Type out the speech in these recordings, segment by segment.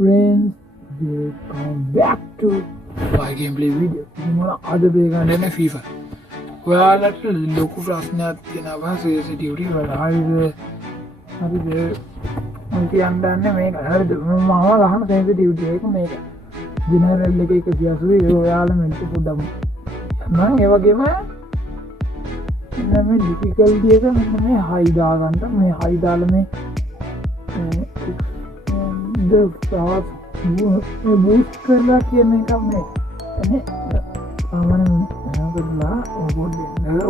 friends, welcome back to my gameplay video. Mula ada bega nene FIFA. ඔයාලට ලොකු ප්‍රශ්නයක් තියෙනවා sensitivity වල. හරිද? මම කියන්නේ මේක හරිද? මම ගහන sensitivity එක මේක. general එක 180 ඔයාලා මෙන්න පොඩ්ඩක්. මම ඒ වගේම මේ difficulty එක මෙන්න මේ high දාගන්න. මේ high දාලා මේ the stars boost කරලා කියන එක මේ එනේ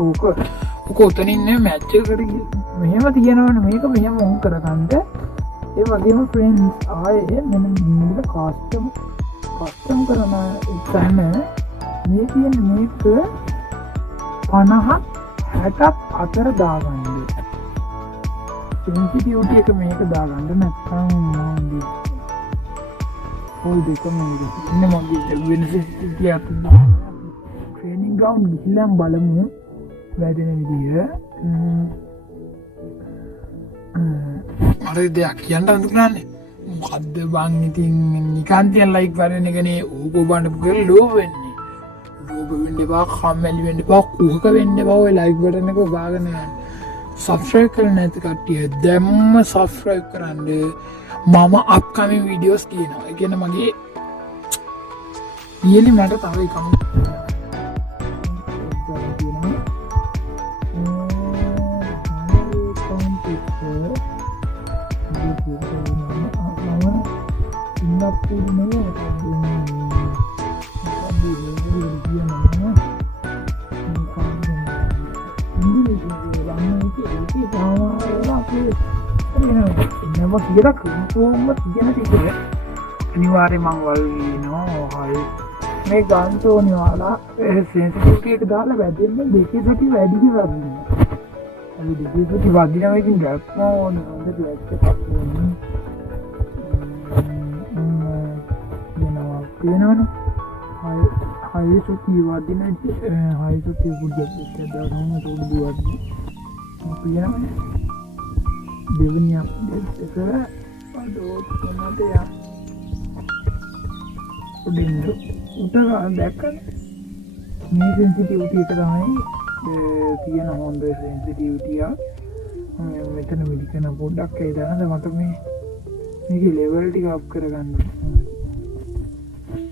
ඕක උතනින් මැච් එකට මෙහෙම තියෙනවනේ මේක මෙහෙම ඔන් කරගන්න. ඒ වගේම ෆ්‍රෙන්ඩ්ස් ආයේ මෙන්න මේක කස්ටම් කරන එකන මේ කියන්නේ මේක 50ක් 60ක් අතර දාගන්න. sensitivity එක මේක දාගන්න නැත්නම් ඔය දෙකම ඉන්න මගේ වෙන sensitivity එකක් training ground ගිහිල්ලා බලමු වැඩෙන විදිය. අර දෙයක් කියන්න අඳුරන්නේ මොකද්ද බං ඉතින් නිකන් තියන් ලයික් වරන එකනේ ඕක බලන්න පුකල ලෝභ වෙන්නේ. ලෝභ වෙන්න එපා, කම්මැලි වෙන්න එපා, කුහක වෙන්න එපා. ඔය ලයික් බටන් එක ගාගෙන යන්න. subscribe කරලා නැති කට්ටිය දැම්ම subscribe කරන්න. මම upcoming videos කියනවා. ඒ කියන්නේ මගේ ඊයේ මට තව එකක් අනිවාර්ය මංවල් වීනවා. හරි මේ ගාන්තෝනි වාලා sensitivity එක දාලා වැදෙන්න දෙකේ සති වැඩි වදිනවා. හරි දෙකේ සති වදිනවා ඉතින් ගැප්ම ඕන හොඳට ලැක්ක පස්සෙන්නේ. කියනවනේ හයි සති වදින හයි සති පුඩක් දානවා උඩුවක්. කියනවනේ දෙවෙනි අප්ඩේට් එක අඩෝ කොහොමද යා උඩින් උඩ දැක්කද මේ sensitivity එක තමයි තියෙන හොඳ sensitivity එක. මෙතන මෙලිකන පොඩ්ඩක් ඒ දානද මට මේකේ level ටික up කරගන්න.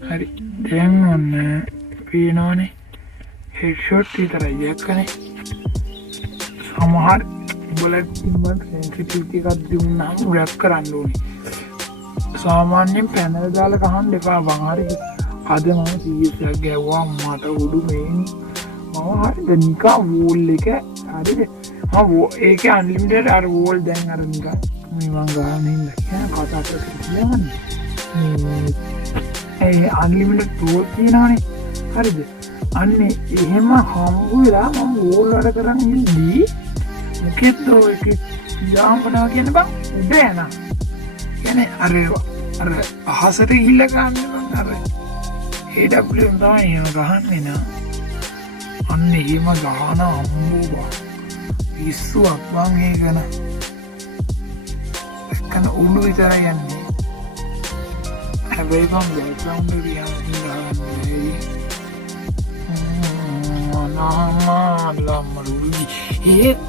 හරි දැන් ඔන්න පේනවනේ headshot විතරයි දැක්කනේ. සමහර බලත් ඉන්න sensitivity එකක් දුන්නාම රැප් කරන්න ඕනේ. සාමාන්‍යයෙන් පැනල් දාලා ගහන්න එපා බං. හරි අද මම CS එකක් ගැව්වා මට උඩු මේනි. මම හරිද නිකන් වෝල් එක හරිද ඒක අන්ලිමිටඩ් අර වෝල් දැන් අර නිකන් මේ මං ගහන්නේ නැහැ කතා කරන්නේ. ඒ අන්ලිමිටඩ් වෝල් තියෙනවනේ හරිද. අන්නේ එහෙම හම්බු වෙලා මම වෝල් වැඩ කරන් ඉල්ලී මොකෙද්ද ඔය දාම්පනවා කියන බං උඩ යන. කියන්නේ අර අහසට ගිහිල්ලා ගන්න බං අර AW තමයි එහෙම ගහන්නේ නා. අන්න එහෙම ගහන අම්මෝ බං පිස්සුවක් බං ඒක න. එක්කන උඩු විතරයි යන්නේ. හැබැයි බං බෑග්ග්‍රවුන්ඩ් එක ගහන්නේ නාමලම්මලුයි ඒක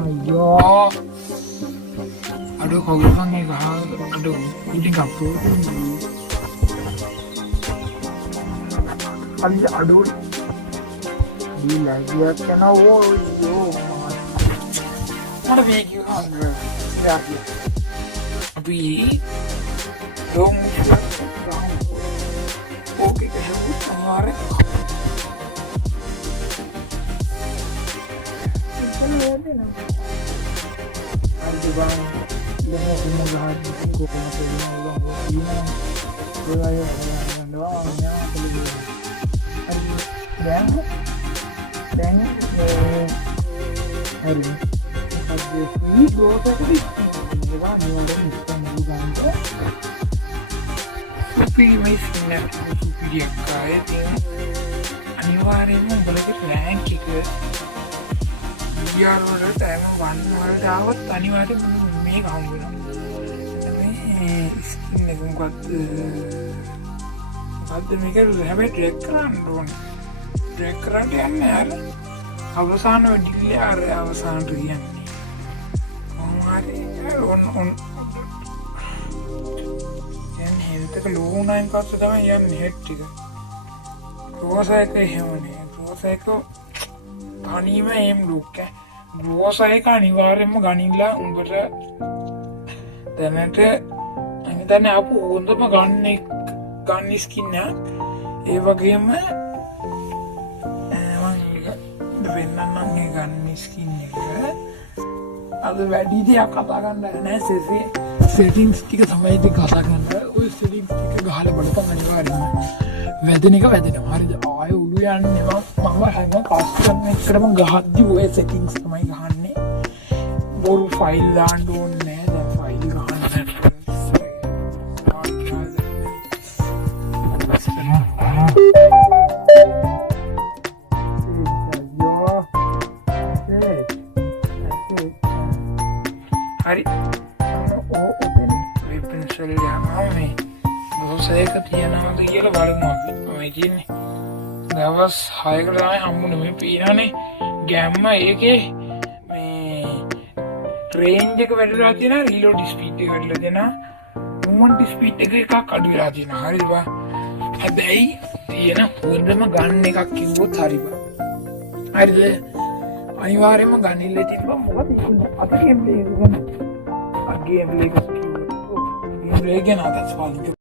අයියෝ අඩෝ කවුරුන් එක අඩෝ උඩින් අප්ලෝඩ් අඩෝ දී ලැගියක් යනවා ඕයෝ මට මේක හංග යාකි අපි dong oke kesebut kemarin nanti bang dengan semua hati gue pengen punya uang ini gue ayo doang ya dan hari ini gue tadi Supi may sinap na supi dia kahit yung අනිවාර්යයෙන්ම උඹලගේ rank එක යාර වලට එම වන් වලට ආවත් අනිවාර්යෙන් මේක හම්බ වෙනවා. මේ ස්කින් එක මොකක්ද මේක හැබැයි ඩ්‍රැග් කරන්න ඕනේ. ඩ්‍රැග් කරන්න යන්නේ අර අවසාන වෙඩිල්ල අර අවසානට කියන්නේ. හරි ඔන්න යන්නේ හෙල්ත් එක ලෝ වුණායින් පස්සේ තමයි යන්නේ හෙඩ් ටික. රෝසා එක එහෙමනේ. රෝසා එක තනියම එම් ලුක් එක. රෝසා එක අනිවාර්යෙන්ම ගනින්නලා උඹට දැනට අනිතන අපු හොඳම ගන්න ස්කින් එක. ඒ වගේම මම වෙනනම් මේ ගන්න ස්කින් එක අද වැඩි දෙයක් කතා කරන්න නැහැ සෙටින්ග්ස් ටික තමයි ඉතින් කතා කරන්න. ඔය සෙටින්ග්ස් ටික ගහලා බලපන් අනිවාර්යෙන්ම. වැදෙන එක වැදෙනවා. හරිද? ආයෙ උළු යන්නේ මම හැම කස්ටම් එකකටම ගහද්දි ඔය සෙටින්ග්ස් තමයි ගහන්නේ. බොරු ෆයිල් දාන්න ඕනේ නැහැ. දැන් ෆයිල් ගහන්න හරි ඔය පෙන්සල් යනවා මේ බොසයක තියනවාද කියලා බලමු අපි. මේ කියන්නේ දවස් 6කට තමයි හම්බුනේ මේ පීනනේ ගැම්ම ඒකේ මේ රේන්ජ් එක වැඩිලා තියෙනවා, රීලෝඩ් ස්පීඩ් එක වැඩිලා තියෙනවා, මූවමන්ට් ස්පීඩ් එක එකක් අඩු වෙලා තියෙනවා. හරිද බා? හැබැයි තියෙන හොඳම ගන්න එකක් කිව්වොත් හරි බා. හරිද? අනිවාර්යයෙන්ම ගනින්න තිබ්බම මොකද අත ගේම් ප්ලේ එක ගැන. ගේම් ප්ලේ එක ගැන අදස් පාලික